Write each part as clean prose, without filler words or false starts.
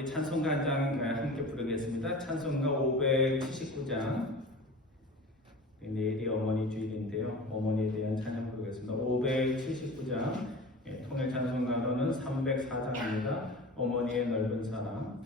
우리 찬송가 한 장 함께 부르겠습니다. 찬송가 579장. 내일이 어머니 주일인데요. 어머니에 대한 찬양 부르겠습니다. 579장. 통일 찬송가로는 304장입니다. 어머니의 넓은 사랑.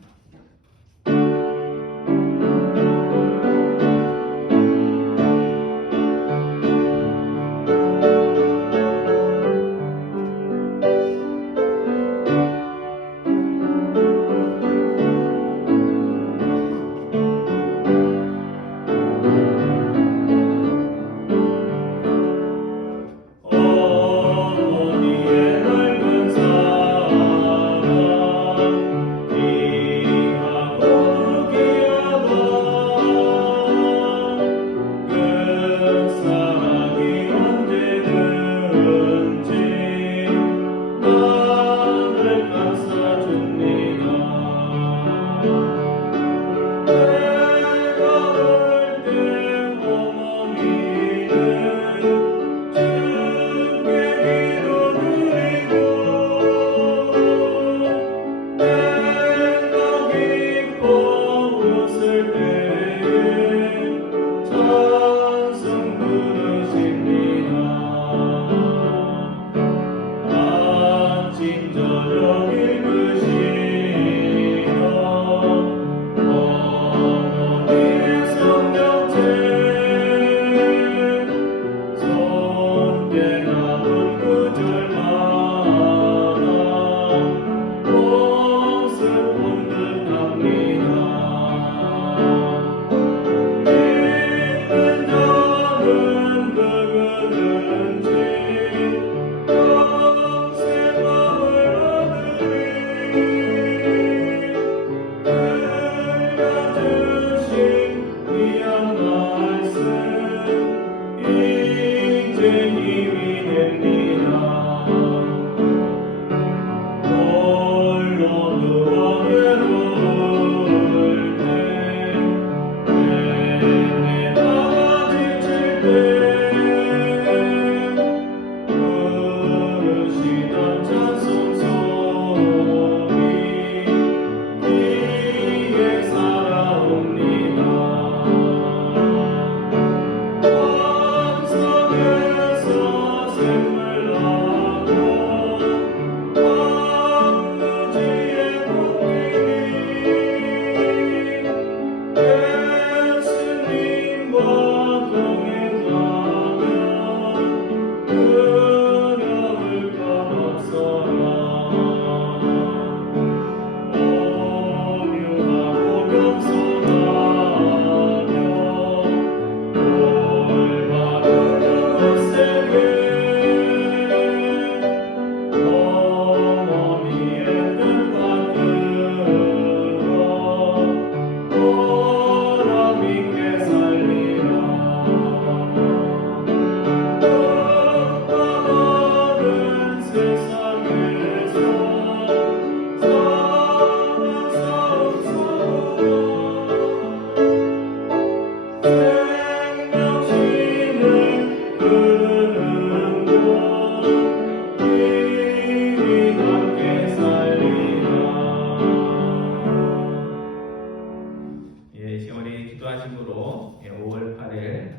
기도하심으로 5월 8일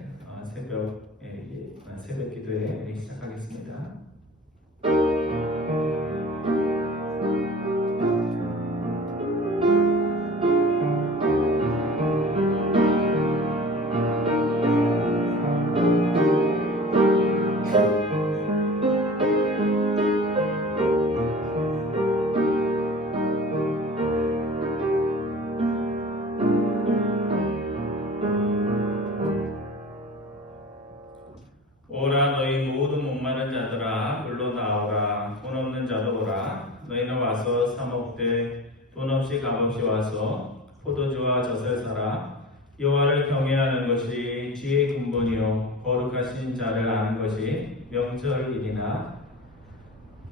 새벽 기도회 시작하겠습니다. 오라 너희 모든 목마른 자들아 물로 나오라. 돈 없는 자도 오라. 너희는 와서 사 먹되 돈 없이 값없이 와서 포도주와 젖을 사라. 여호와를 경외하는 것이 지혜의 근본이요 거룩하신 자를 아는 것이 명철이니라.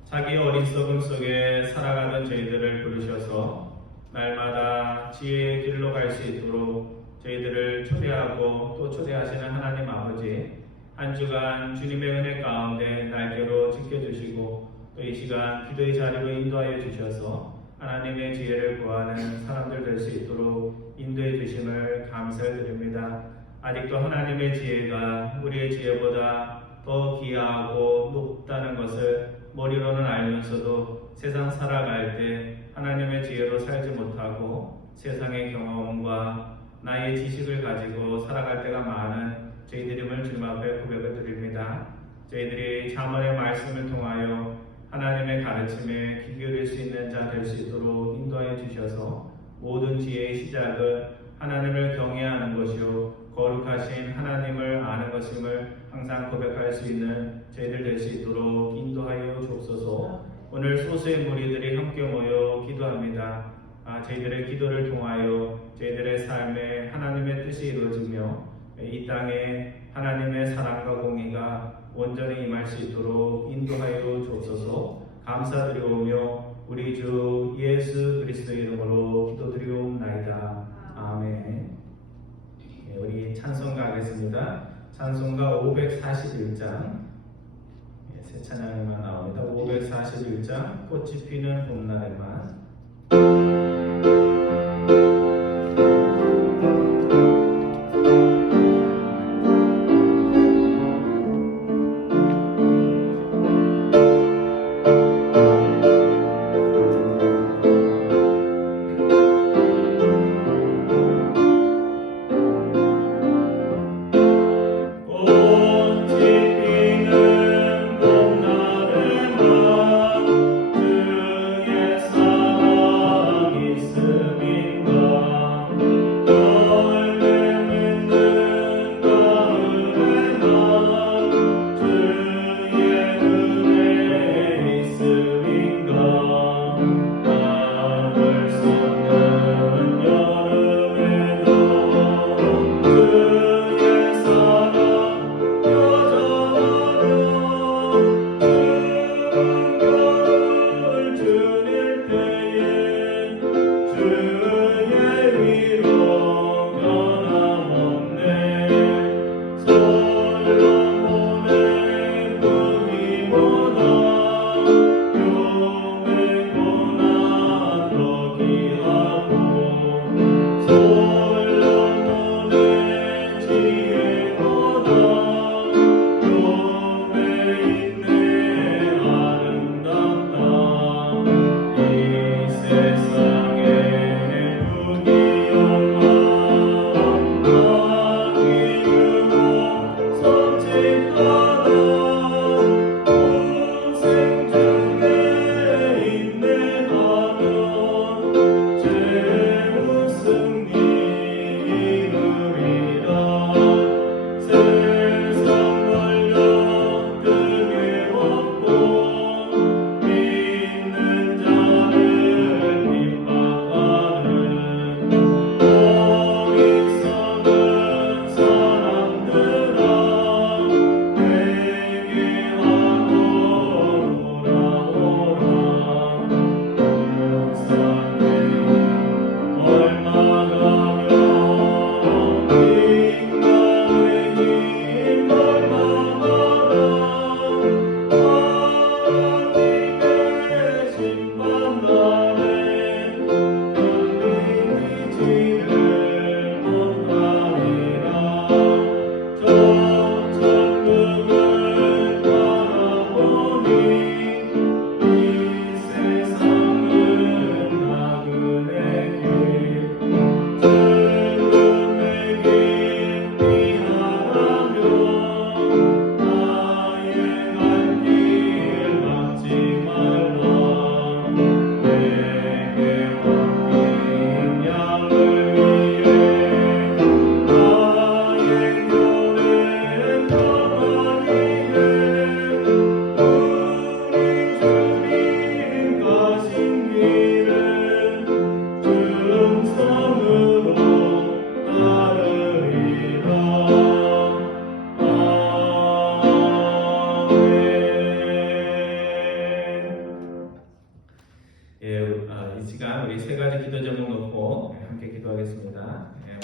자기 어리석음 속에 살아가던 저희들을 부르셔서 날마다 지혜의 길로 갈 수 있도록 저희들을 초대하고 또 초대하시는 하나님 아버지, 한 주간 주님의 은혜 가운데 날개로 지켜주시고 또 이 시간 기도의 자리로 인도하여 주셔서 하나님의 지혜를 구하는 사람들 될 수 있도록 인도해 주심을 감사드립니다. 아직도 하나님의 지혜가 우리의 지혜보다 더 귀하고 높다는 것을 머리로는 알면서도 세상 살아갈 때 하나님의 지혜로 살지 못하고 세상의 경험과 나의 지식을 가지고 살아갈 때가 많은 저희들임을 주님 앞에 고백을 드립니다. 저희들이 잠언의 말씀을 통하여 하나님의 가르침에 귀 기울일 수 있는 자 될 수 있도록 인도하여 주셔서 모든 지혜의 시작은 하나님을 경외하는 것이요 거룩하신 하나님을 아는 것임을 항상 고백할 수 있는 저희들 될 수 있도록 인도하여 주옵소서. 오늘 소수의 무리들이 함께 모여 기도합니다. 저희들의 기도를 통하여 저희들의 삶에 하나님의 뜻이 이루어지며 이 땅에 하나님의 사랑과 공의가 온전히 임할 수 있도록 인도하여 주옵소서. 감사드리오며 우리 주 예수 그리스도의 이름으로 기도드리옵나이다. 아멘. 우리 찬송가 하겠습니다. 찬송가 541장 새 찬양에만 나옵니다. 541장 꽃이 피는 봄날에만.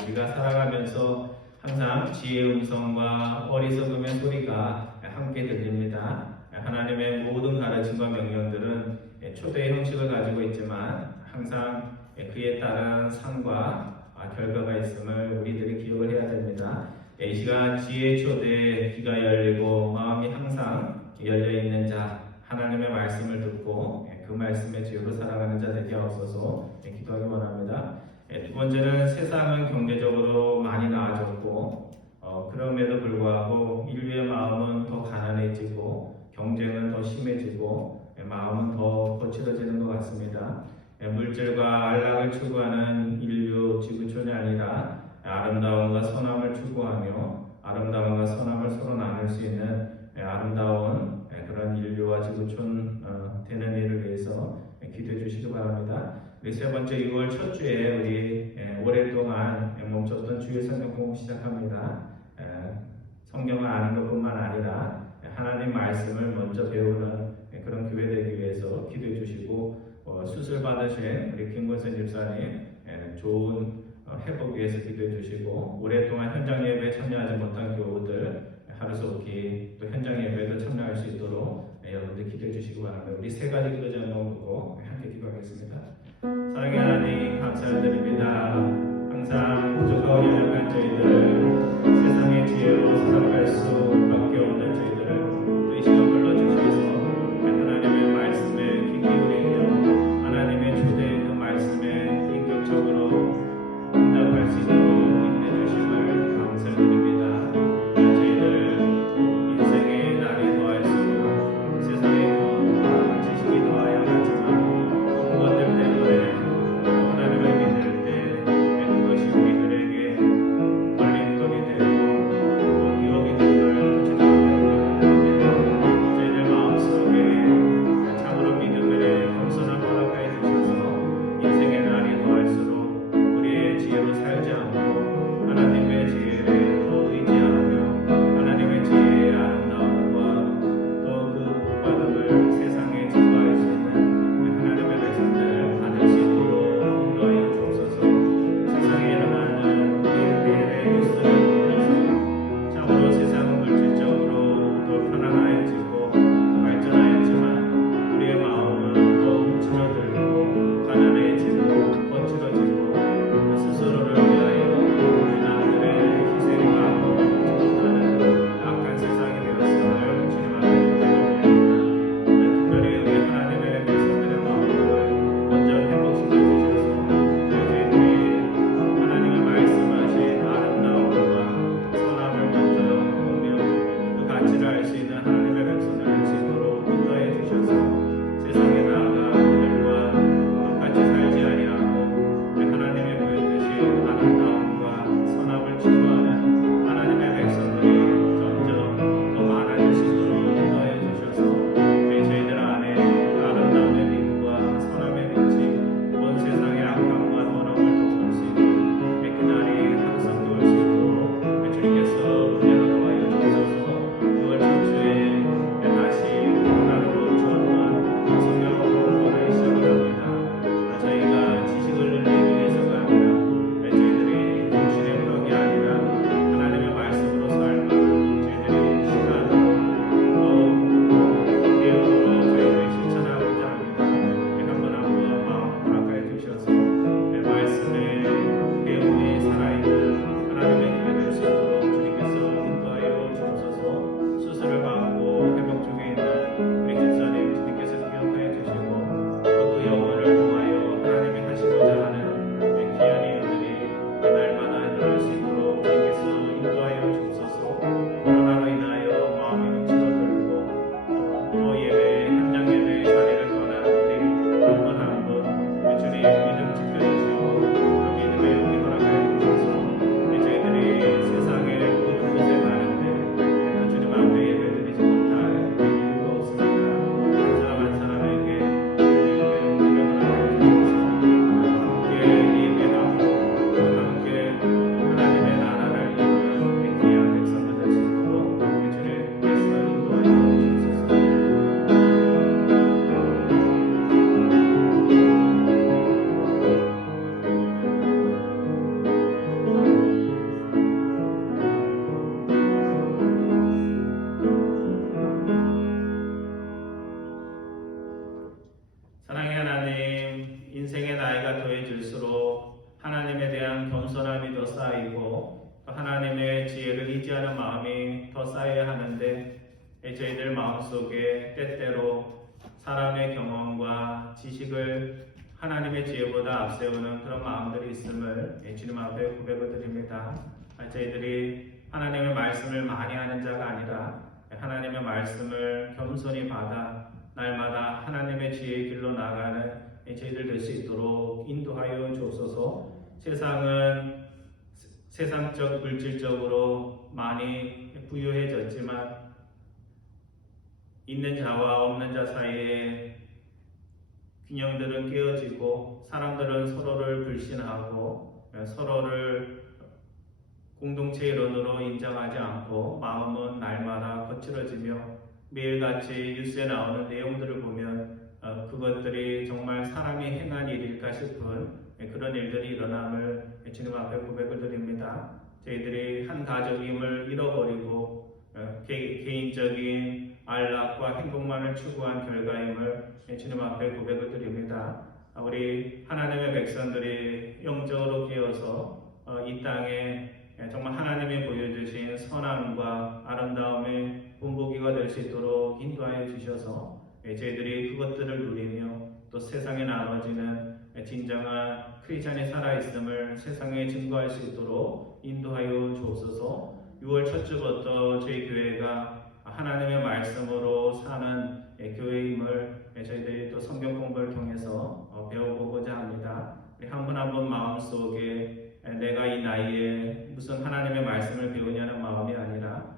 우리가 살아가면서 항상 지혜의 음성과 어리석음의 소리가 함께 들립니다. 하나님의 모든 가르침과 명령들은 초대의 형식을 가지고 있지만 항상 그에 따른 상과 결과가 있음을 우리들이 기억을 해야 됩니다. 이 시간 지혜의 초대에 귀가 열리고 마음이 항상 열려있는 자, 하나님의 말씀을 듣고 그 말씀의 지혜로 살아가는 자 되게 하옵소서 기도하기 원합니다. 두 번째는 세상은 경제적으로 많이 나아졌고 그럼에도 불구하고 인류의 마음은 더 가난해지고 경쟁은 더 심해지고 마음은 더 거칠어지는 것 같습니다. 물질과 안락을 추구하는 인류 지구촌이 아니라 아름다움과 선함을 추구하며 아름다움과 선함을 서로 나눌 수 있는 아름다운 그런 인류와 지구촌 되는 일을 위해서 기도해 주시기 바랍니다. 우리 세 번째 6월 첫 주에 우리 오랫동안 멈췄던 주일 성경 공부 시작합니다. 성경을 아는 것뿐만 아니라 하나님 말씀을 먼저 배우는 그런 교회 되기 위해서 기도해 주시고 수술 받으신 우리 김건선 집사님 좋은 회복 위해서 기도해 주시고 오랫동안 현장 예배에 참여하지 못한 교우들 하루속히 또 현장 예배에도 참여할 수 있도록 여러분들 기도해 주시기 바랍니다. 우리 세 가지 기도 제목 보고 함께 기도하겠습니다. 사랑의 하나님 감사드립니다. 항상 부족하고 연약한 저희들을 세상의 지혜로 살아갈 수밖에 없는 저희들을 또 이 시간 불러주셔서 하나님의 말씀에 귀 기울이며 하나님의 주된 그 말씀에 인격적으로 응답할 수 있도록 인내주심을 감사드립니다. 저희들 인생의 날이 더할수록 세상의 경험과 지식이 더하여 하지만 나이가 더해질수록 하나님에 대한 겸손함이 더 쌓이고 또 하나님의 지혜를 의지하는 마음이 더 쌓여야 하는데 저희들 마음속에 때때로 사람의 경험과 지식을 하나님의 지혜보다 앞세우는 그런 마음들이 있음을 주님 앞에 고백을 드립니다. 저희들이 하나님의 말씀을 많이 하는 자가 아니라 하나님의 말씀을 겸손히 받아 날마다 하나님의 지혜의 길로 나아가는 저희들 될 수 있도록 인도하여 주옵소서. 세상은 세상적 물질적으로 많이 부유해졌지만 있는 자와 없는 자 사이에 균형들은 깨어지고 사람들은 서로를 불신하고 서로를 공동체 일원으로 인정하지 않고 마음은 날마다 거칠어지며 매일같이 뉴스에 나오는 내용들을 보면 그것들이 정말 사람이 행한 일일까 싶은 그런 일들이 일어남을 주님 앞에 고백을 드립니다. 저희들이 한 가족임을 잃어버리고 개인적인 안락과 행복만을 추구한 결과임을 주님 앞에 고백을 드립니다. 우리 하나님의 백성들이 영적으로 깨어서 이 땅에 정말 하나님이 보여주신 선함과 아름다움의 본보기가 될 수 있도록 인도하여 주셔서 저희들이 그것들을 누리며 또 세상에 나눠지는 진정한 크리스찬이 살아있음을 세상에 증거할 수 있도록 인도하여 주옵소서. 6월 첫 주부터 저희 교회가 하나님의 말씀으로 사는 교회임을 저희들이 또 성경 공부를 통해서 배워보고자 합니다. 한 분 한 분 마음속에 내가 이 나이에 무슨 하나님의 말씀을 배우냐는 마음이 아니라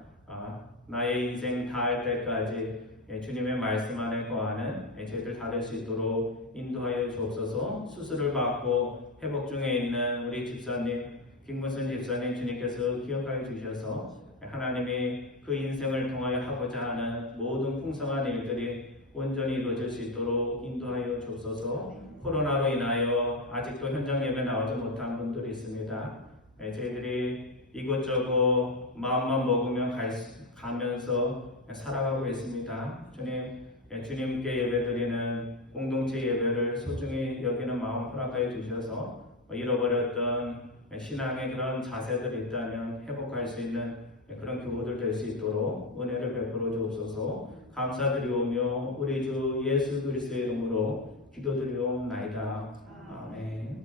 나의 인생 다할 때까지 주님의 말씀 안에 거하는 저희들 다 될 수 있도록 인도하여 주옵소서. 수술을 받고 회복 중에 있는 우리 집사님 김무순 집사님 주님께서 기억하여 주셔서 하나님이 그 인생을 통하여 하고자 하는 모든 풍성한 일들이 온전히 이루어질 수 있도록 인도하여 주옵소서. 코로나로 인하여 아직도 현장 예배 나오지 못한 분들이 있습니다. 저희들이 이곳저곳 마음만 먹으면 가면서 살아가고 있습니다. 주님께 예배드리는 공동체 예배를 소중히 여기는 마음 허락하여 주셔서 잃어버렸던 신앙의 그런 자세들이 있다면 회복할 수 있는 그런 교우들 될 수 있도록 은혜를 베풀어 주옵소서. 감사드리오며 우리 주 예수 그리스도의 이름으로 기도드리옵나이다. 아멘.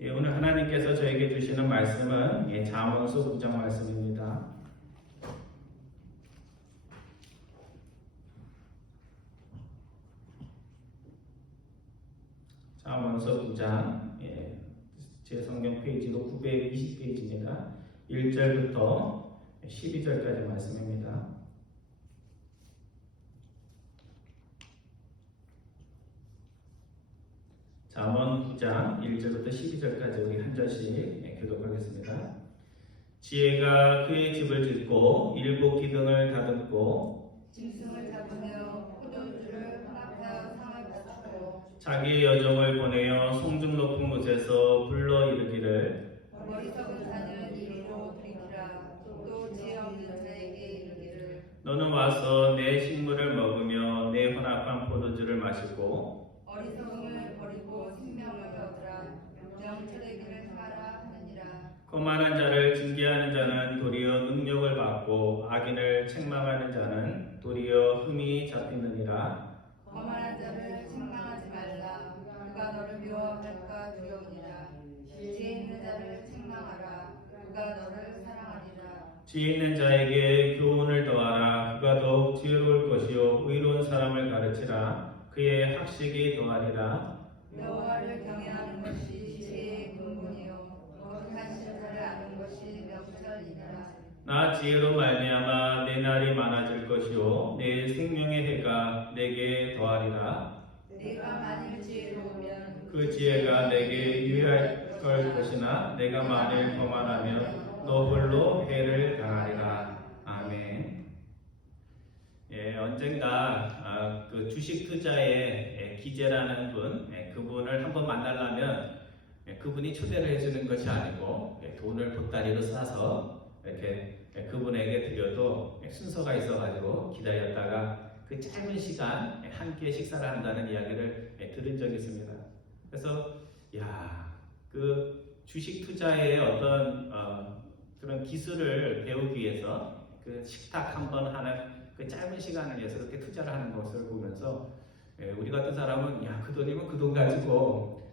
오늘 하나님께서 저에게 주시는 말씀은 잠언서 9장 말씀입니다. 잠언서 9장 제 성경 페이지로 920페이지입니다. 1절부터 12절까지 말씀입니다. 잠언 9장 1절부터 12절까지 우리 한 절씩 교독하겠습니다. 지혜가 그의 집을 짓고 일곱 기둥을 다듬고 짐승을 잡으며 포도주를 혼합하여 상을 갖추고 자기의 여종을 보내어 송중 높은 곳에서 불러 이르기를 어리석은 자는 이리로 들이키라. 또 지혜 없는 자에게 이르기를 너는 와서 내 식물을 먹으며 내 혼합한 포도주를 마시고 어리석음을 버리고 생명을 얻으라. 명철에게를 하라 하느니라. 거만한 자를 징계하는 자는 도리어 능력을 받고 악인을 책망하는 자는 도리어 흠이 잡히느니라. 거만한 자를 책망하지 말라. 그가 너를 미워할까 두려우니라. 지혜 있는 자를 책망하라. 그가 너를 사랑하리라. 지혜 있는 자에게 교훈을 더하라. 그가 더욱 지혜로울 것이요 의로운 사람을 가르치라. 그의 학식이 더하리라. 여호와를 경외하는 것이 지혜의 근본이요 거룩하신 자를 아는 것이 명철이니라. 나 지혜로 말미암아 내 날이 많아질 것이요 내 생명의 해가 내게 더하리라. 내가 만일 지혜로우면 그 지혜가 내게 유의할 것이나 내가 만일 거만하면 너 홀로 해를 당하리라. 아멘. 언젠가 그 주식 투자의 기재라는 분, 그분을 한번 만나려면 그분이 초대를 해주는 것이 아니고 돈을 보따리로 싸서 이렇게 그분에게 드려도 순서가 있어가지고 기다렸다가 그 짧은 시간 함께 식사를 한다는 이야기를 들은 적이 있습니다. 그래서 그 주식 투자의 어떤 그런 기술을 배우기 위해서 그 식탁 한 번 하는 그 짧은 시간을 위해서 그렇게 투자를 하는 것을 보면서 우리 같은 사람은 그 돈이면 그 돈 가지고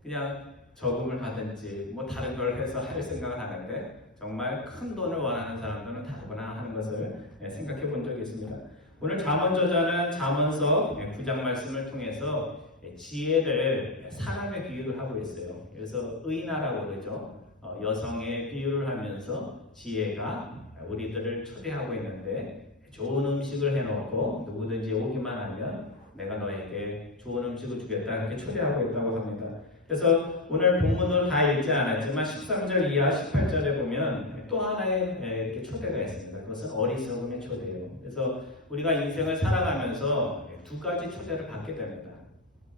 그냥 저금을 하든지 뭐 다른 걸 해서 할 생각을 하는데 정말 큰 돈을 원하는 사람들은 다르구나 하는 것을 생각해 본 적이 있습니다. 오늘 잠언 저자는 잠언서 9장 말씀을 통해서 지혜를 사람의 비유를 하고 있어요. 그래서 의인아라고 그러죠. 여성의 비유를 하면서 지혜가 우리들을 초대하고 있는데 좋은 음식을 해놓고 누구든지 오기만 하면 내가 너에게 좋은 음식을 주겠다 이렇게 초대하고 있다고 합니다. 그래서 오늘 본문으로 다 읽지 않았지만 13절 이하 18절에 보면 또 하나의 이렇게 초대가 있습니다. 그것은 어리석음의 초대예요. 그래서 우리가 인생을 살아가면서 두 가지 초대를 받게 됩니다.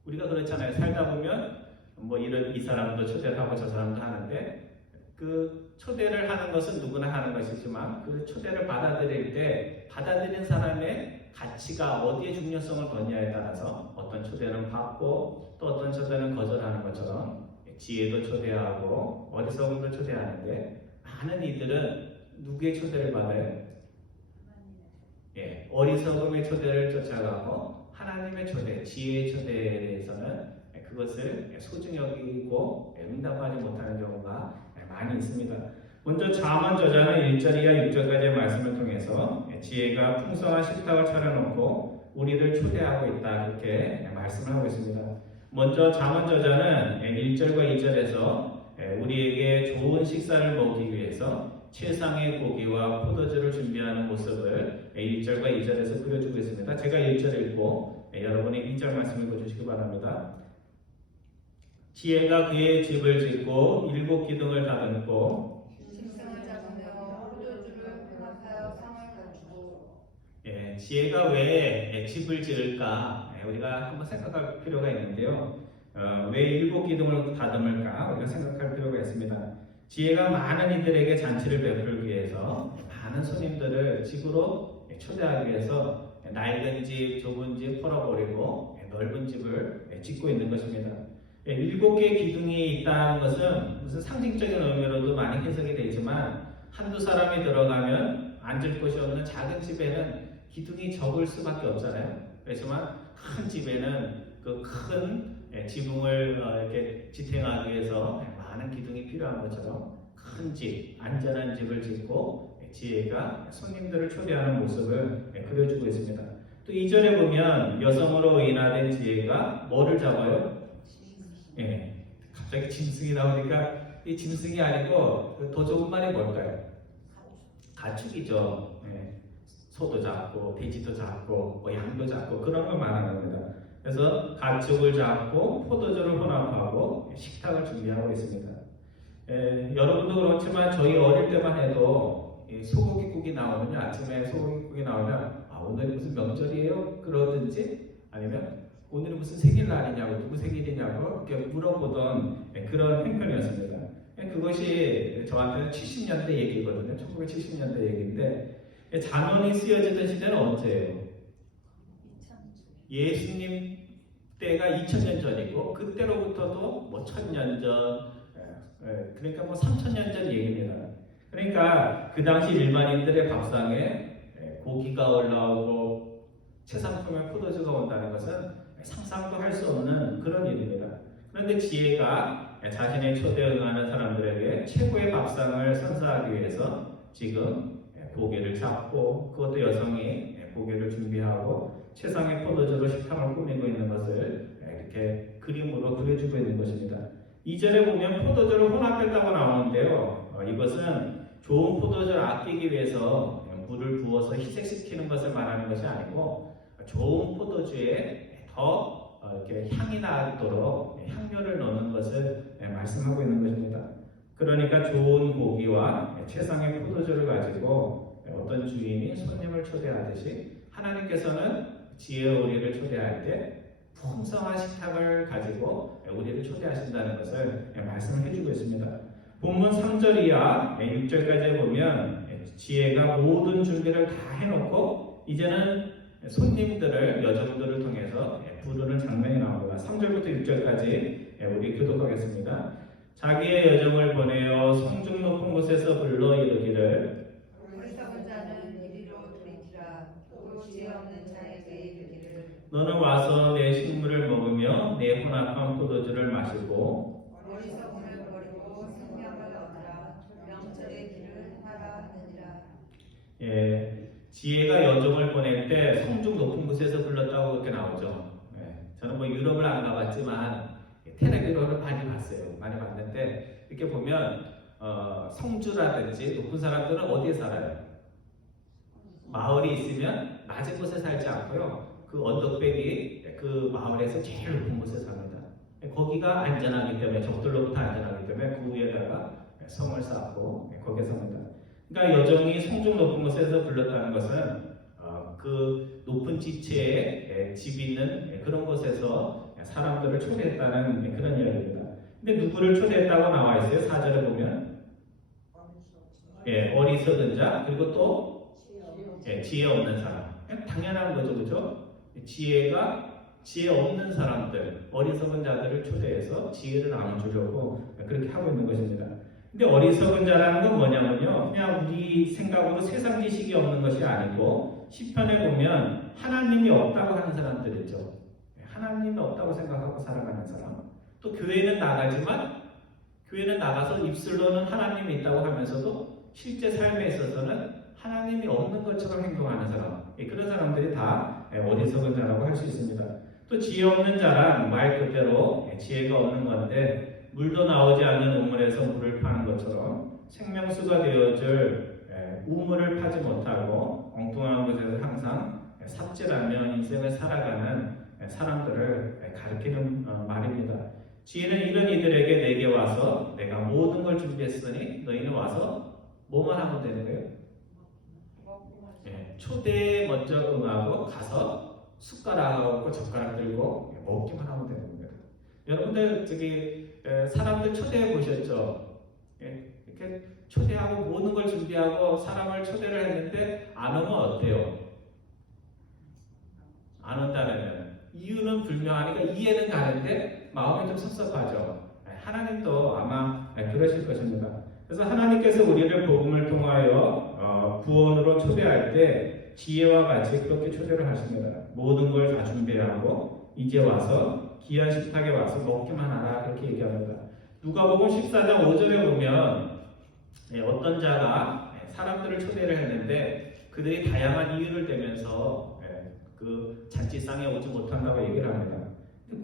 우리가 그렇잖아요. 살다 보면 뭐 이 사람도 초대를 하고 저 사람도 하는데 그 초대를 하는 것은 누구나 하는 것이지만 그 초대를 받아들일 때 받아들인 사람의 가치가 어디에 중요성을 뒀냐에 따라서 어떤 초대는 받고 또 어떤 초대는 거절하는 것처럼 지혜도 초대하고 어리석음도 초대하는데 많은 이들은 누구의 초대를 받아요? 어리석음의 초대를 쫓아가고 하나님의 초대, 지혜의 초대에 대해서는 그것을 소중히 여기고 응답하지 못하는 경우가 많이 있습니다. 먼저 잠언 저자는 1절 이하 6절까지의 말씀을 통해서 지혜가 풍성한 식탁을 차려놓고 우리를 초대하고 있다 이렇게 말씀을 하고 있습니다. 먼저 잠언 저자는 1절과 2절에서 우리에게 좋은 식사를 먹기 위해서 최상의 고기와 포도주를 준비하는 모습을 1절과 2절에서 그려주고 있습니다. 제가 1절 읽고 여러분이 2절 말씀 읽어주시기 바랍니다. 지혜가 그의 집을 짓고 7 기둥을 다듬고 짐승을 잡으며 포도주를 혼합하여 상을 갖추고. 지혜가 왜 집을 지을까? 우리가 한번 생각할 필요가 있는데요. 왜 7 기둥을 다듬을까? 우리가 생각할 필요가 있습니다. 지혜가 많은 이들에게 잔치를 베풀기 위해서 많은 손님들을 집으로 초대하기 위해서 낡은 집, 좁은 집 털어버리고 넓은 집을 짓고 있는 것입니다. 7개의 기둥이 있다는 것은 무슨 상징적인 의미로도 많이 해석이 되지만 한두 사람이 들어가면 앉을 곳이 없는 작은 집에는 기둥이 적을 수밖에 없잖아요. 그렇지만 큰 집에는 그 큰 지붕을 이렇게 지탱하기 위해서 많은 기둥이 필요한 것처럼 큰 집, 안전한 집을 짓고 지혜가 손님들을 초대하는 모습을 그려주고 있습니다. 또 2절에 보면 여성으로 인하된 지혜가 뭐를 잡아요? 갑자기 짐승이 나오니까 이 짐승이 아니고 더 좋은 말이 뭘까요? 가축이죠. 소도 잡고 돼지도 잡고 양도 잡고 그런 걸 말하는 겁니다. 그래서 가축을 잡고 포도주를 혼합하고 식탁을 준비하고 있습니다. 여러분도 그렇지만 저희 어릴 때만 해도 소고기국이 나오면 아침에 소고기국이 나오면 오늘이 무슨 명절이에요? 그러든지 아니면 오늘은 무슨 생일날이냐고 누구 생일이냐고 이렇게 물어보던 그런 행편이었습니다. 그것이 저한테는 70년대 얘기거든요. 1970년대 얘기인데 잠언이 쓰여지던 시대는 언제예요? 예수님 때가 2000년 전이고 그때로부터도 뭐 1000년 전 그러니까 뭐 3000년 전 얘기입니다. 그러니까 그 당시 일반인들의 밥상에 고기가 올라오고 최상품의 포도주가 온다는 것은 상상도 할 수 없는 그런 일입니다. 그런데 지혜가 자신의 초대에 응하는 사람들에게 최고의 밥상을 선사하기 위해서 지금 고기를 잡고 그것도 여성이 고기를 준비하고 최상의 포도주로 식탁을 꾸미고 있는 것을 이렇게 그림으로 그려주고 있는 것입니다. 2절에 보면 포도주를 혼합했다고 나오는데요. 이것은 좋은 포도주를 아끼기 위해서 물을 부어서 희석시키는 것을 말하는 것이 아니고 좋은 포도주에 더 이렇게 향이 나도록 향료를 넣는 것을 말씀하고 있는 것입니다. 그러니까 좋은 고기와 최상의 포도주를 가지고 어떤 주인이 손님을 초대하듯이 하나님께서는 지혜의 우리를 초대할 때 풍성한 식탁을 가지고 우리를 초대하신다는 것을 말씀을 해주고 있습니다. 본문 3절 이하 6절까지 보면 지혜가 모든 준비를 다 해놓고 이제는 손님들을 여정들을 통해서 부르는 장면이 나옵니다. 3절부터 6절까지 우리 교독하겠습니다. 자기의 여정을 보내어 성중 높은 곳에서 불러 이르기를 어리석은 자는 이리로 들이키라. 또 지혜 없는 자에게 이르기를 너는 와서 내 식물을 먹으며 내 혼합한 포도주를 마시고 어리석음을 버리고 생명을 얻으라. 명철의 길을 하라 하느니라. 지혜가 여정을 보낼 때 성중 높은 곳에서 불렀다고 그렇게 나오죠. 저는 뭐 유럽을 안 가봤지만 텔레비전을 많이 봤어요. 많이 봤는데 이렇게 보면 성주라든지 높은 사람들은 어디에 살아요? 마을이 있으면 낮은 곳에 살지 않고요. 그 언덕배기 그 마을에서 제일 높은 곳에 삽니다. 거기가 안전하기 때문에 적들로부터 안전하기 때문에 그 위에다가 성을 쌓고 거기에 삽니다. 그러니까 여정이 성중 높은 곳에서 불렀다는 것은 그 높은 지체에 집 있는 그런 곳에서 사람들을 초대했다는 그런 이야기입니다. 근데 누구를 초대했다고 나와 있어요? 4절에 보면 어리석은 자 그리고 또 지혜 없는 사람. 당연한 거죠, 그렇죠? 지혜 없는 사람들, 어리석은 자들을 초대해서 지혜를 나눠주려고 그렇게 하고 있는 것입니다. 근데 어리석은 자라는 건 뭐냐면요, 그냥 우리 생각으로 세상 지식이 없는 것이 아니고 시편에 보면 하나님이 없다고 하는 사람들 있죠. 하나님이 없다고 생각하고 살아가는 사람. 또 교회는 나가지만 교회는 나가서 입술로는 하나님이 있다고 하면서도 실제 삶에 있어서는 하나님이 없는 것처럼 행동하는 사람. 그런 사람들이 다 어리석은 자라고 할 수 있습니다. 또 지혜 없는 자란 말 그대로 지혜가 없는 건데 물도 나오지 않는 우물에서 물을 파는 것처럼 생명수가 되어줄 우물을 파지 못하고 엉뚱한 곳에서 항상 삽질하며 인생을 살아가는 사람들을 가리키는 말입니다. 지혜는 이런 이들에게 내게 와서 내가 모든 걸 준비했으니 너희는 와서 뭐만 하면 되는 거예요? 초대에 먼저 응하고 가서 숟가락하고 젓가락 들고 먹기만 하면 되는 거예요. 여러분들 사람들 초대해 보셨죠? 이렇게 초대하고 모든 걸 준비하고 사람을 초대를 했는데 안 오면 어때요? 안 온다면 이유는 불명하니까 이해는 가는데 마음이 좀 섭섭하죠. 하나님도 아마 그러실 것입니다. 그래서 하나님께서 우리를 복음을 통하여 구원으로 초대할 때 지혜와 같이 그렇게 초대를 하십니다. 모든 걸 다 준비하고 이제 와서 귀한 식탁에 와서 먹기만 하라 그렇게 얘기합니다. 누가복음 14장 5절에 보면 어떤 자가 사람들을 초대를 했는데 그들이 다양한 이유를 대면서 그 잔치상에 오지 못한다고 얘기를 합니다.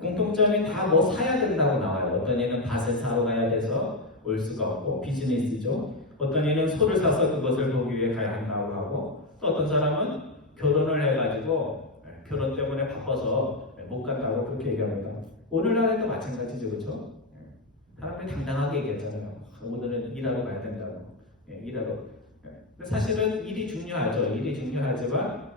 공통점이 다 뭐 사야 된다고 나와요. 어떤 이는 밭을 사러 가야 돼서 올 수가 없고 비즈니스죠. 어떤 이는 소를 사서 그것을 보기 위해 가야 한다고 하고 또 어떤 사람은 결혼을 해가지고 결혼 때문에 바빠서 못 간다고 그렇게 얘기합니다. 오늘날에도 마찬가지죠, 그렇죠? 사람들이 당당하게 얘기했잖아요. 오늘은 일하러 가야 된다고. 일하러. 사실은 일이 중요하죠. 일이 중요하지만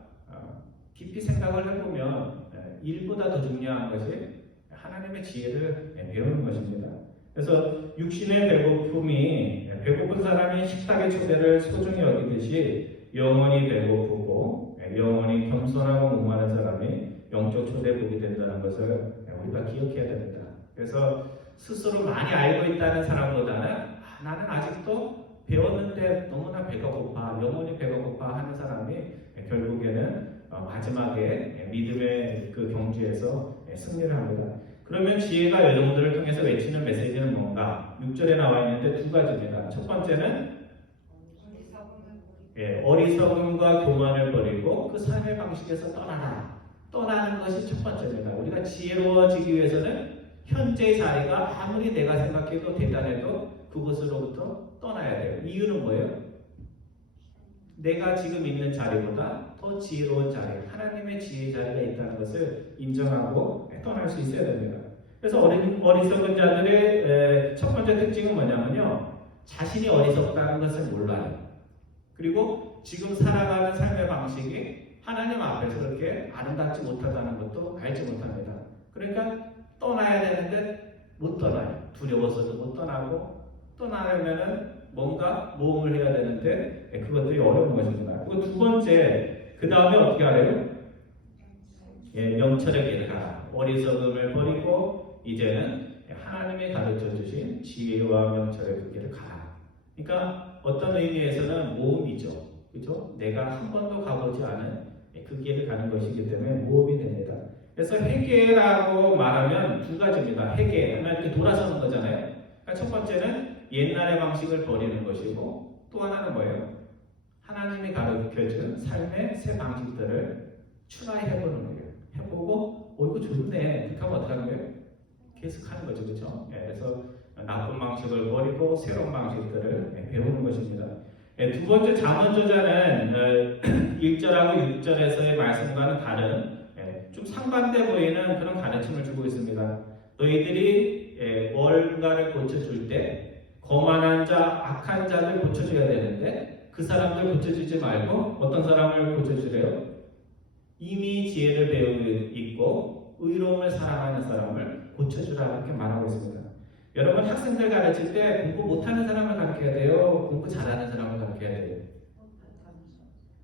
깊이 생각을 해보면 일보다 더 중요한 것이 하나님의 지혜를 배우는 것입니다. 그래서 육신의 배고픔이 배고픈 사람이 식탁의 초대를 소중히 여기듯이 영원히 배고프고 영원히 겸손하고 무모하는 사람이 영적 초대복이 된다는 것을 우리가 기억해야 됩니다. 그래서 스스로 많이 알고 있다는 사람보다는 나는 아직도 배웠는데 너무나 배가 고파, 영원히 배가 고파 하는 사람이 결국에는 마지막에 믿음의 그 경주에서 승리를 합니다. 그러면 지혜가 여러분들을 통해서 외치는 메시지는 뭔가? 6절에 나와 있는데 두 가지입니다. 첫 번째는 어리석음과 교만을 버리고 그 삶의 방식에서 떠나라. 떠나는 것이 첫 번째입니다. 우리가 지혜로워지기 위해서는 현재의 자리가 아무리 내가 생각해도 대단해도 그곳으로부터 떠나야 돼요. 이유는 뭐예요? 내가 지금 있는 자리보다 더 지혜로운 자리, 하나님의 지혜의 자리가 있다는 것을 인정하고 떠날 수 있어야 됩니다. 그래서 어리석은 자들의 첫 번째 특징은 뭐냐면요, 자신이 어리석다는 것을 몰라요. 그리고 지금 살아가는 삶의 방식이 하나님 앞에서 그렇게 아름답지 못하다는 것도 알지 못합니다. 그러니까 떠나야 되는데 못 떠나요. 두려워서도 못 떠나고, 떠나려면은 뭔가 모험을 해야 되는데 그것들이 어려운 것입니다. 그리고 두 번째, 그 다음에 어떻게 하래요? 명철의 길을 가라. 어리석음을 버리고 이제는 하나님이 가르쳐 주신 지혜와 명철의 그 길을 가라. 그러니까 어떤 의미에서는 모험이죠. 그죠? 내가 한 번도 가보지 않은 그 길을 가는 것이기 때문에 모험이 됩니다. 그래서 회개라고 말하면 두 가지입니다. 회개, 하나 이렇게 돌아서는 거잖아요. 그러니까 첫 번째는 옛날의 방식을 버리는 것이고 또 하나는 뭐예요? 하나님이 가르쳐준 삶의 새 방식들을 추가해보는 거예요. 해보고 이거 좋네. 그렇게 하면 어떻게 하는 거예요? 계속 하는 거죠. 그렇죠? 그래서 나쁜 방식을 버리고 새로운 방식들을 배우는 것입니다. 두 번째 잠언저자는 1절하고 6절에서의 말씀과는 다른 좀 상반돼 보이는 그런 가르침을 주고 있습니다. 너희들이 뭔가를 고쳐줄 때 거만한 자, 악한 자를 고쳐줘야 되는데 그 사람들 고쳐주지 말고 어떤 사람을 고쳐주래요? 이미 지혜를 배우고 있고 의로움을 사랑하는 사람을 고쳐주라 이렇게 말하고 있습니다. 여러분 학생들 가르칠 때 공부 못하는 사람을 가르쳐야 돼요? 공부 잘하는 사람을 가르쳐야 돼요?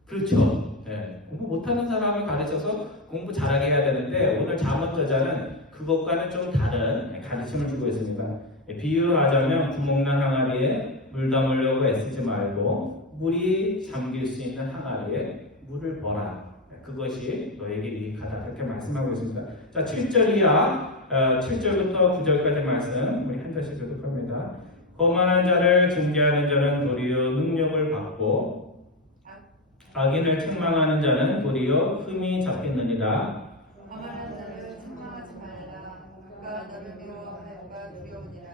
그렇죠. 공부 못하는 사람을 가르쳐서 공부 잘하게 해야 되는데 오늘 잠언저자는 그것과는 좀 다른 가르침을 주고 있습니다. 비유하자면 구멍난 항아리에 물 담으려고 애쓰지 말고 물이 잠길 수 있는 항아리에 물을 버라. 그것이 너에게 유익하다. 그렇게 말씀하고 있습니다. 자, 7절 이하 7절부터 9절까지 말씀 우리 한 절씩 교독합니다. 거만한 자를 징계하는 자는 도리어 능력을 받고 악인을 책망하는 자는 도리어 흠이 잡히느니라. 거만한 자를 책망하지 말라. 그가 너를 미워할까 두려우니라.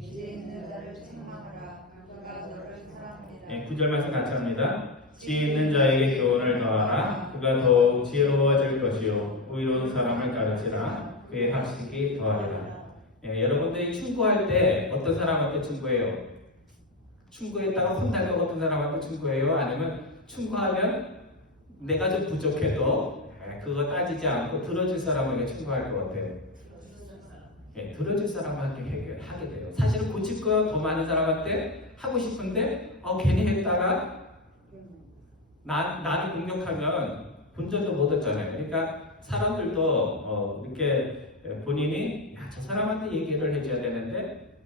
지혜 있는 자를 책망하라. 그가 너를 사랑하리라. 9절 말씀 같이 합니다. 지혜 있는 자에게 교훈을 더하라. 그가 더욱 지혜로워질 것이요 의로운 사람을 가르치라. 그의 학식이 더하리라. 여러분들이 충고할 때 어떤 사람한테 충고해요? 충고했다가 혼날 것 같은 사람한테 충고해요? 아니면 충고하면 내가 좀 부족해도 그거 따지지 않고 들어줄 사람에게 충고할 것 같아요? 들어줄 사람한테 하게 돼요. 사실은 고칠 거 더 많은 사람한테 하고 싶은데 괜히 했다가 나를 공격하면 본전도 못 얻잖아요. 그러니까 사람들도 이렇게 본인이 저 사람한테 얘기를 해줘야 되는데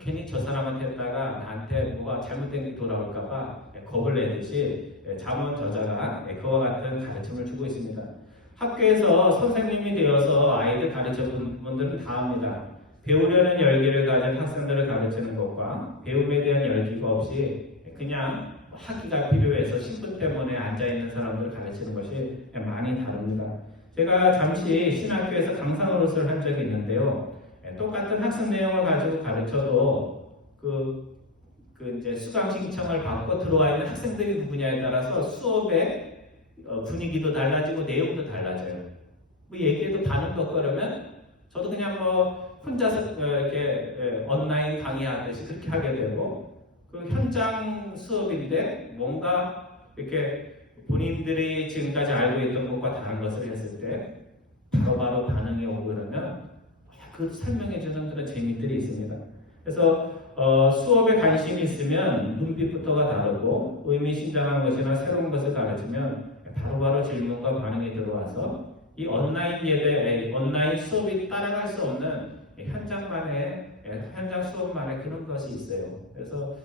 괜히 저 사람한테 했다가 나한테 뭐가 잘못된 게 돌아올까봐 겁을 내듯이 잠언저자가 그와 같은 가르침을 주고 있습니다. 학교에서 선생님이 되어서 아이들 가르쳐 본 분들은 다 합니다. 배우려는 열기를 가진 학생들을 가르치는 것과 배움에 대한 열기가 없이 그냥 학위가 필요해서 신분 때문에 앉아있는 사람들을 가르치는 것이 많이 다릅니다. 제가 잠시 신학교에서 강사노릇을 한 적이 있는데요. 똑같은 학습 내용을 가지고 가르쳐도 이제 수강 신청을 받고 들어와 있는 학생들이 누구냐에 따라서 수업의 분위기도 달라지고 내용도 달라져요. 뭐 얘기해도 반응도 없고 그러면 저도 그냥 뭐 혼자서 이렇게 온라인 강의하듯이 그렇게 하게 되고 그 현장 수업인데 뭔가 이렇게 본인들이 지금까지 알고 있던 것과 다른 것을 했을 때 바로바로 반응이 오고 그러면 그 설명해주는 그런 재미들이 있습니다. 그래서 수업에 관심이 있으면 눈빛부터가 다르고 의미심장한 것이나 새로운 것을 가르치면 바로바로 질문과 반응이 들어와서 이 온라인 예배, 온라인 수업이 따라갈 수 없는 현장 수업만의 그런 것이 있어요. 그래서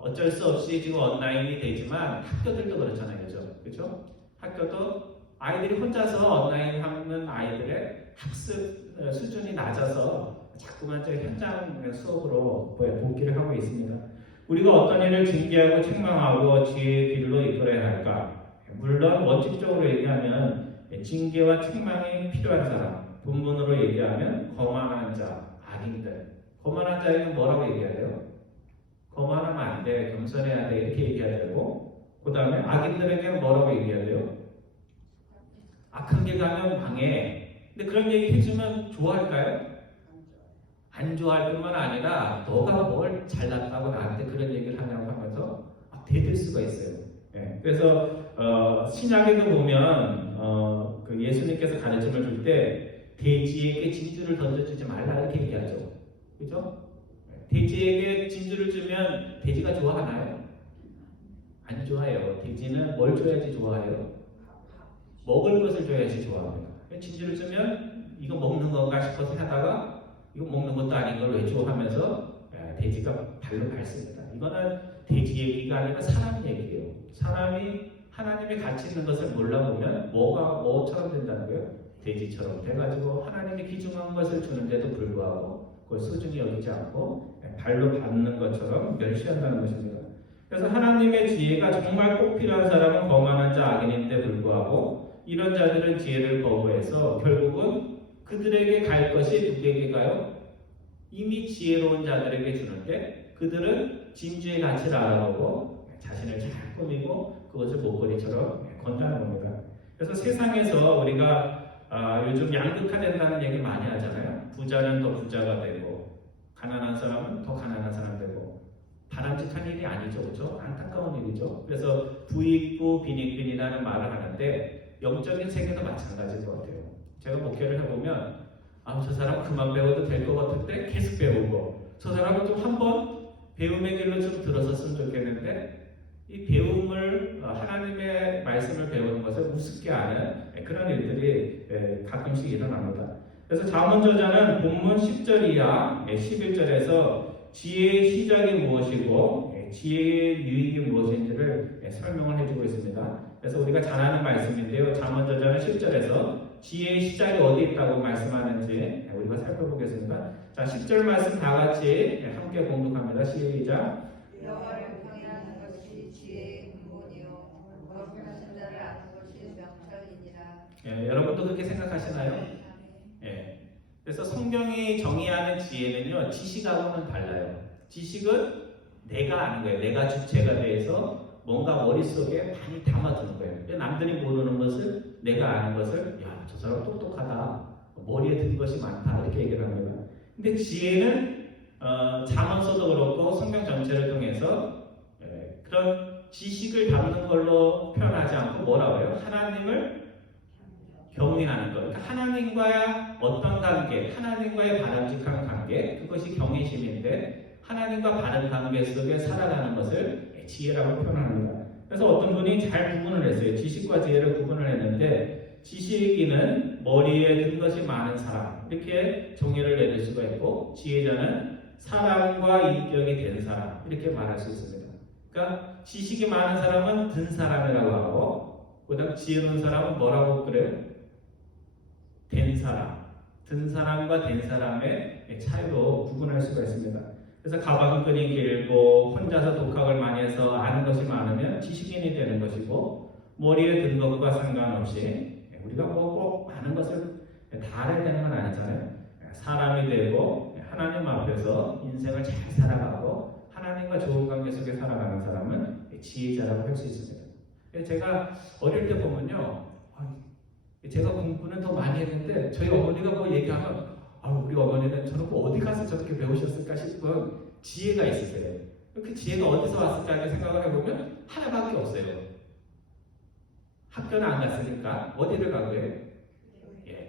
어쩔 수 없이 지금 온라인이 되지만 학교들도 그렇잖아요. 그죠? 학교도 아이들이 혼자서 온라인 하는 아이들의 학습 수준이 낮아서 자꾸만 현장 수업으로 복귀를 하고 있습니다. 우리가 어떤 일을 징계하고 책망하고 지혜의 길로 이끌어야 할까? 물론 원칙적으로 얘기하면 징계와 책망이 필요한 사람, 본문으로 얘기하면 거만한 자, 악인들. 거만한 자에게는 뭐라고 얘기해야 돼요? 거만하면 안 돼, 겸손해야 돼 이렇게 얘기해야 되고 그 다음에 악인들에게는 뭐라고 얘기해야 돼요? 악한 길 가면 방해. 근데 그런 얘기 해주면 좋아할까요? 안 좋아할 뿐만 아니라 너가 뭘 잘났다고 나한테 그런 얘기를 하냐고 하면서 대들 수가 있어요. 그래서 신약에도 보면 그 예수님께서 가르침을 줄 때 돼지에게 진주를 던져주지 말라 이렇게 얘기하죠. 그죠? 돼지에게 진주를 주면 돼지가 좋아하나요? 안 좋아해요. 돼지는 뭘 줘야지 좋아해요? 먹을 것을 줘야지 좋아합니다. 진주를 주면 이거 먹는 건가 싶어서 하다가 이거 먹는 것도 아닌 걸 왜 줘 하면서 돼지가 발로 밟습니다. 이거는 돼지 얘기가 아니라 사람 얘기예요. 사람이 하나님의 가치 있는 것을 몰라보면 뭐처럼 된다는 거예요? 돼지처럼 돼가지고 하나님이 기중한 것을 주는데도 불구하고 그걸 소중히 여기지 않고 발로 밟는 것처럼 멸시한다는 것입니다. 그래서 하나님의 지혜가 정말 꼭 필요한 사람은 거만한 자 악인인데 불구하고 이런 자들은 지혜를 거부해서 결국은 그들에게 갈 것이 누구에게 가요? 이미 지혜로운 자들에게 주는데 그들은 진주의 가치를 알아보고 자신을 잘 꾸미고 그것을 목걸이처럼 건다는 겁니다. 그래서 세상에서 우리가 요즘 양극화된다는 얘기 많이 하잖아요. 부자는 더 부자가 되고 가난한 사람은 더 가난한 사람 되고 바람직한 일이 아니죠. 그렇죠? 안타까운 일이죠. 그래서 부익부 빈익빈이라는 말을 하는데 영적인 세계도 마찬가지일 것 같아요. 제가 목회를 해보면 저 사람 그만 배워도 될 것 같은데 계속 배우고 저 사람은 좀 한번 배움의 길로 좀 들어섰으면 좋겠는데 이 배움을 하나님의 말씀을 배우는 것을 우습게 하는 그런 일들이 가끔씩 일어납니다. 그래서 잠언저자는 본문 10절 이하 11절에서 지혜의 시작이 무엇이고 지혜의 유익이 무엇인지를 설명을 해주고 있습니다. 그래서 우리가 잘 아는 말씀인데요. 잠언저자는 10절에서 지혜의 시작이 어디 있다고 말씀하는지 우리가 살펴보겠습니다. 자, 10절 말씀 다 같이 함께 공독합니다. 시작. 여호와를 경외하는 것이 지혜의 근본이요 거룩하신 자를 아는 것이 명철이니라. 여러분도 그렇게 생각하시나요? 그래서 성경이 정의하는 지혜는요, 지식하고는 달라요. 지식은 내가 아는 거예요. 내가 주체가 돼서 뭔가 머릿속에 많이 담아두는 거예요. 남들이 모르는 것을 내가 아는 것을 저 사람 똑똑하다. 머리에 든 것이 많다. 이렇게 얘기를 합니다. 근데 지혜는 잠언서도 그렇고 성경 전체를 통해서 그런 지식을 담는 걸로 표현하지 않고 뭐라고 해요? 하나님을 경외하는 것. 그러니까 하나님과의 어떤 관계, 하나님과의 바람직한 관계, 그것이 경외심인데 하나님과 바른 관계 속에 살아가는 것을 지혜라고 표현합니다. 그래서 어떤 분이 잘 구분을 했어요. 지식과 지혜를 구분을 했는데 지식인은 머리에 든 것이 많은 사람 이렇게 정의를 내릴 수가 있고 지혜자는 사람과 인격이 된 사람 이렇게 말할 수 있습니다. 그러니까 지식이 많은 사람은 든 사람이라고 하고 그다음 지혜로운 사람은 뭐라고 그래요? 된 사람. 든 사람과 된 사람의 차이로 구분할 수가 있습니다. 그래서 가방끈이 길고 혼자서 독학을 많이 해서 아는 것이 많으면 지식인이 되는 것이고 머리에 든 것과 상관없이 우리가 꼭 많은 것을 다 알아야 되는 건 아니잖아요. 사람이 되고 하나님 앞에서 인생을 잘 살아가고 하나님과 좋은 관계 속에 살아가는 사람은 지혜자라고 할 수 있습니다. 제가 어릴 때 보면요, 제가 공부는 더 많이 했는데 저희 어머니가 뭐 얘기하면 우리 어머니는 저는 어디 가서 저렇게 배우셨을까 싶은 지혜가 있으세요. 그 지혜가 어디서 왔을까 이렇게 생각을 해보면 하나밖에 없어요. 학교는 안 갔으니까 어디를 간 거예요?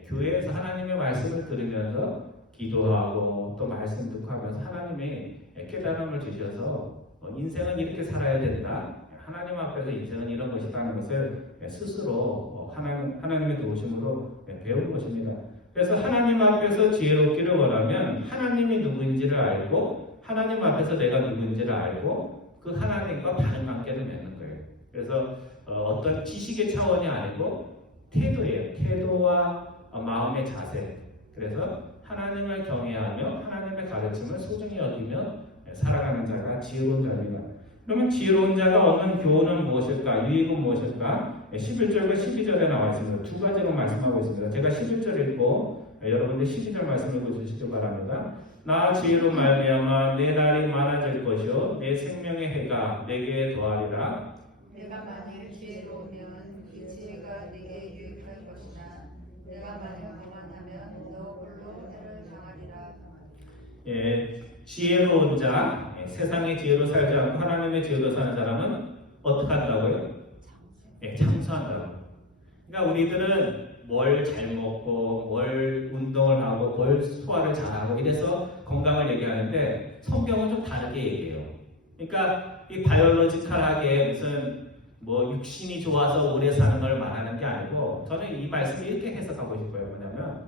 교회에서 하나님의 말씀을 들으면서 기도하고 또 말씀 듣고 하면서 하나님이 깨달음을 주셔서 인생은 이렇게 살아야 된다. 하나님 앞에서 인생은 이런 것이라는 것을 스스로 하나님의 도우심으로 배운 것입니다. 그래서 하나님 앞에서 지혜롭기를 원하면 하나님이 누구인지를 알고 하나님 앞에서 내가 누구인지를 알고 그 하나님과 바른 관계를 맺는 거예요. 그래서 어떤 지식의 차원이 아니고 태도예요. 태도와 마음의 자세. 그래서 하나님을 경외하며 하나님의 가르침을 소중히 여기며 살아가는 자가 지혜로운 자입니다. 그러면 지혜로운 자가 얻는 교훈은 무엇일까? 유익은 무엇일까? 11절과 12절에 나와 있습니다. 두 가지로 말씀하고 있습니다. 제가 11절 읽고 여러분들 12절 말씀 읽어주시기 바랍니다. 나 지혜로 말미암아 내 날이 많아질 것이요 내 생명의 해가 내게 더하리라. 내가 만일 지혜로우면 그 지혜가 내게 유익할 것이나 내가 만일 거만하면 너 홀로 해를 당하리라. 지혜로운 자, 세상의 지혜로 살지 않고 하나님의 지혜로 사는 사람은 어떻게 한다고요? 장수한다고. 그러니까 우리들은 뭘 잘 먹고 뭘 운동을 하고 뭘 소화를 잘하고 이래서 건강을 얘기하는데 성경은 좀 다르게 얘기해요. 그러니까 이 바이올로지컬하게 무슨 뭐 육신이 좋아서 오래 사는 걸 말하는 게 아니고 저는 이 말씀을 이렇게 해석하고 싶어요. 뭐냐면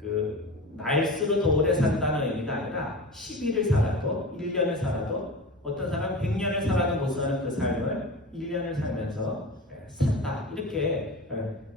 그 날수로 더 오래 산다는 의미가 아니라 10일을 살아도 1년을 살아도 어떤 사람 100년을 살아도 못 사는 그 삶을 1년을 살면서 산다 이렇게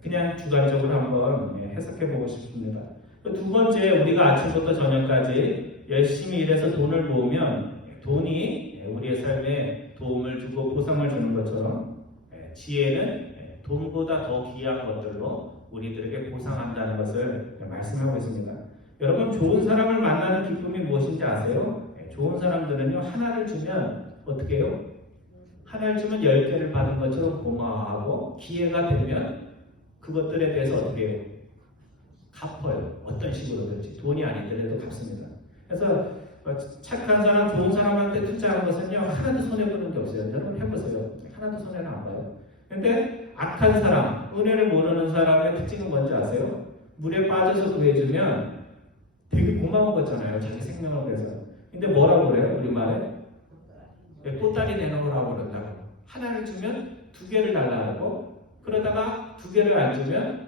그냥 주관적으로 한번 해석해 보고 싶습니다. 두 번째, 우리가 아침부터 저녁까지 열심히 일해서 돈을 모으면 돈이 우리의 삶에 도움을 주고 보상을 주는 것처럼 지혜는 돈보다 더 귀한 것들로 우리들에게 보상한다는 것을 말씀하고 있습니다. 여러분, 좋은 사람을 만나는 기쁨이 무엇인지 아세요? 좋은 사람들은요, 하나를 주면 어떻게 해요? 하나를 주면 10개를 받은 것처럼 고마워하고 기회가 되면 그것들에 대해서 어떻게 해요? 갚아요. 어떤 식으로든지 돈이 아니더라도 갚습니다. 그래서 착한 사람, 좋은 사람한테 투자한 것은요, 하나도 손해보는 게 없어요. 여러분 해보세요. 하나도 손해는 안 봐요. 근데 악한 사람, 은혜를 모르는 사람의 특징은 뭔지 아세요? 물에 빠져서 구해주면 되게 고마운 거잖아요. 자기 생명을 위해서. 근데 뭐라고 그래요? 우리말에? 꽃다리 내는 거라고 그런다고. 하나를 주면 2개를 달라고, 그러다가 2개를 안 주면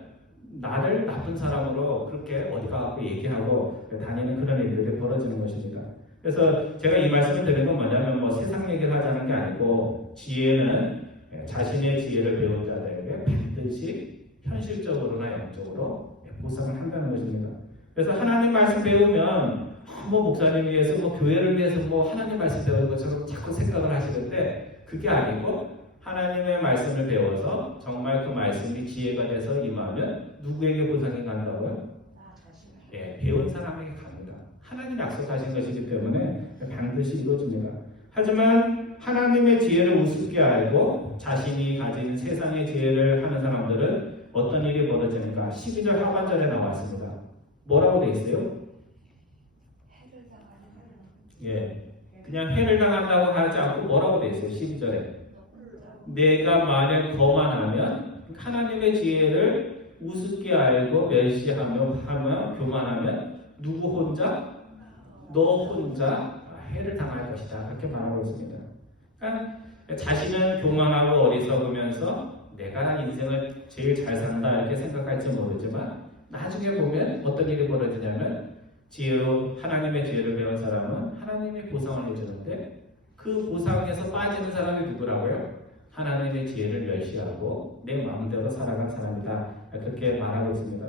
나를 나쁜 사람으로 그렇게 어디 가서 얘기하고 다니는 그런 일들이 벌어지는 것입니다. 그래서 제가 이 말씀을 드리는 건 뭐냐면 뭐 세상 얘기를 하자는 게 아니고 지혜는 자신의 지혜를 배운 자들에게 반드시 현실적으로나 영적으로 보상을 한다는 것입니다. 그래서 하나님 말씀 배우면 뭐 목사님 위해서 뭐 교회를 위해서 뭐 하나님 말씀 배우는 것처럼 자꾸 생각을 하시는데 그게 아니고 하나님의 말씀을 배워서 정말 그 말씀이 지혜가 돼서 임하면 누구에게 보상이 간다고요? 배운 사람에게 갑니다. 하나님 약속하신 것이기 때문에 반드시 이루어집니다. 하지만 하나님의 지혜를 우습게 알고 자신이 가진 세상의 지혜를 하는 사람들은 어떤 일이 벌어지는가? 12절 하반절에 나왔습니다. 뭐라고 돼 있어요? 그냥 해를 당한다고 하지 않고 뭐라고 돼 있어요? 12절에 내가 만약 거만하면 하나님의 지혜를 우습게 알고 멸시하며 교만하면 누구 혼자? 너 혼자 해를 당할 것이다. 그렇게 말하고 있습니다. 그러니까 자신은 교만하고 어리석으면서 내가 인생을 제일 잘 산다 이렇게 생각할지 모르지만 나중에 보면 어떤 일이 벌어지냐면 지혜로 하나님의 지혜를 배운 사람은 하나님이 보상을 해주는데 그 보상에서 빠지는 사람이 누구라고요? 하나님의 지혜를 멸시하고 내 마음대로 살아간 사람이다. 그렇게 말하고 있습니다.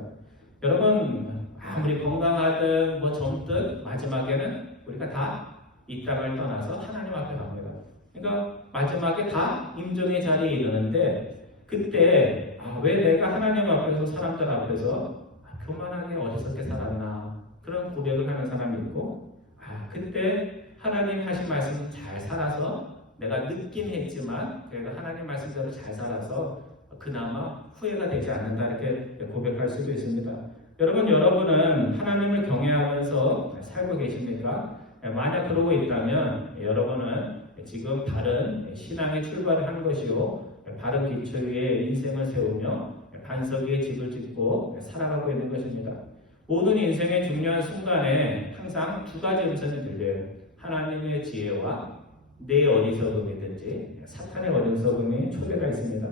여러분, 아무리 건강하든 뭐 젊든 마지막에는 우리가 다 이 땅을 떠나서 하나님 앞에 갑니다. 그러니까 마지막에 다 임종의 자리에 이르는데 그때 왜 내가 하나님 앞에서 사람들 앞에서 교만하게 어리석게 살았나 그런 고백을 하는 사람이 있고 그때 하나님 하신 말씀 잘 살아서 내가 늦긴 했지만 그래도 하나님 말씀대로 잘 살아서 그나마 후회가 되지 않는다 이렇게 고백할 수도 있습니다. 여러분은 하나님을 경외하면서 살고 계십니까? 만약 그러고 있다면 여러분은 지금 바른 신앙의 출발을 한 것이요 바른 기초 위에 인생을 세우며 반석 위에 집을 짓고 살아가고 있는 것입니다. 모든 인생의 중요한 순간에 항상 2가지 음성이 들려요. 하나님의 지혜와 내 어리석음이든지 사탄의 어리석음이 초래가 있습니다.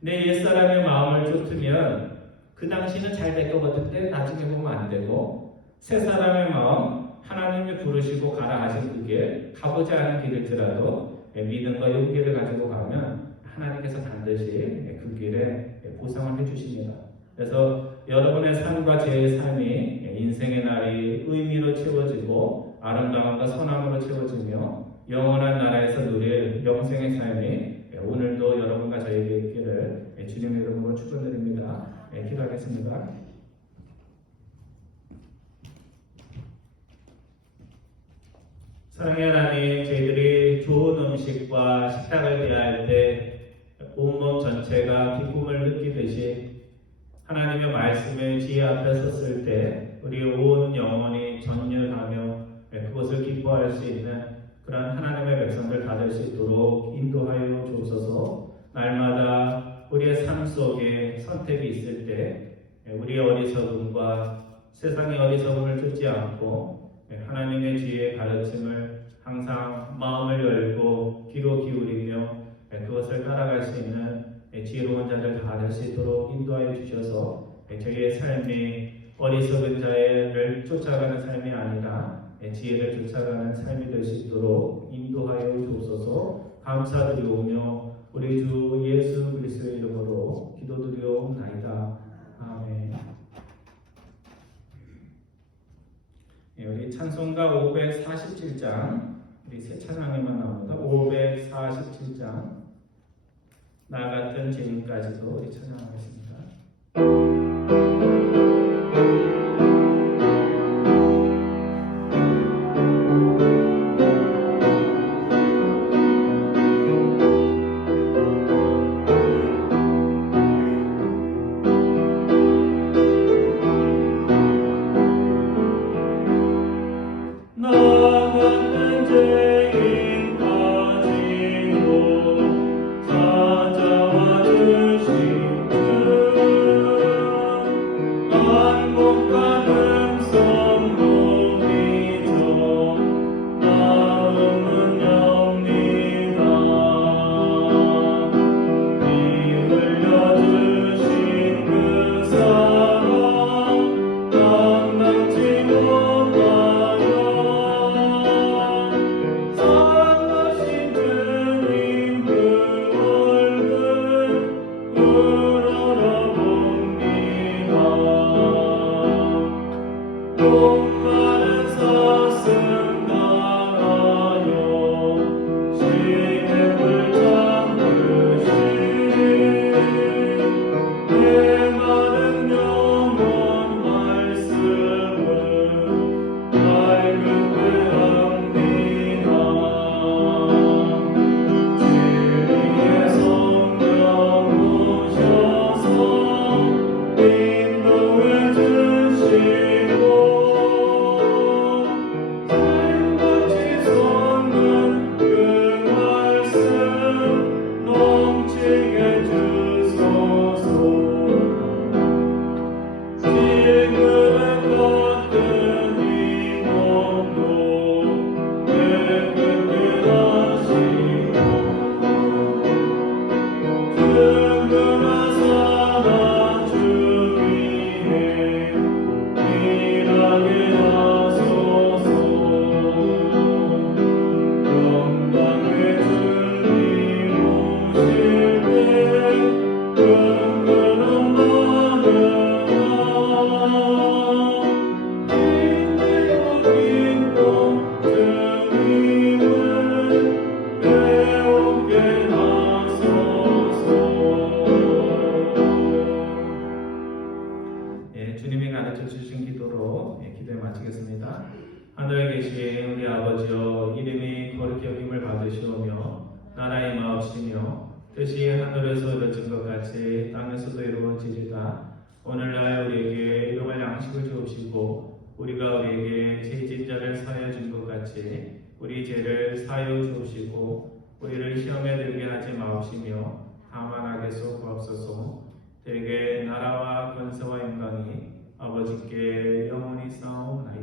내 옛사람의 마음을 쫓으면 그 당시는 잘 될 것 같은데 나중에 보면 안 되고 새 사람의 마음 하나님이 부르시고 가라 하신 그 길 가보지 않은 길일지라도 믿음과 용기를 가지고 가면 하나님께서 반드시 그 길에 보상을 해주십니다. 그래서 여러분의 삶과 제 삶이 인생의 날이 의미로 채워지고 아름다움과 선함으로 채워지며 영원한 나라에서 누릴 영생의 삶이 오늘도 여러분과 저에게 있기를 주님의 이름으로 축원드립니다. 기도하겠습니다. 사랑의 하나님, 저희들이 좋은 음식과 식탁을 대할 때 온몸 전체가 기쁨을 느끼듯이 하나님의 말씀의 지혜 앞에 섰을 때 우리 온 영혼이 전율하며 그것을 기뻐할 수 있는 그런 하나님의 백성들 다 될 수 있도록 인도하여 주옵소서. 날마다 우리의 삶 속에 선택이 있을 때 우리의 어리석음과 세상의 어리석음을 쫓지 않고 하나님의 지혜의 가르침을 항상 마음을 열고 귀로 기울이며 그것을 따라갈 수 있는 지혜로운 자들 다 될 수 있도록 인도하여 주셔서 저희의 삶이 어리석은 자를 쫓아가는 삶이 아니라 지혜를 쫓아가는 삶이 될 수 있도록 인도하여 주옵소서. 감사드리오며 우리 주 예수 그리스도의 이름으로 기도드리옵나이다. 아멘. 우리 찬송가 547장, 우리 새 찬양에만 나옵니다. 547장, 나 같은 죄인까지도 우리 찬양하겠습니다. 주님이 가르쳐 주신 기도로 기도에 마치겠습니다. 하늘에 계신 우리 아버지여, 이름이 거룩히 여김을 받으시오며 나라의 마옵시며 뜻이 하늘에서 이루어진 것 같이 땅에서도 이루어지리다. 오늘날 우리에게 일용할 양식을 주옵시고 우리가 우리에게 죄진 자를 사하여 준 것 같이 우리 죄를 사하여 주옵시고 우리를 시험에 들게 하지 마옵시며 다만 악에서 구하옵소서. 대개 나라와 권세와 영광이 아버지께 영원히 싸움나이다.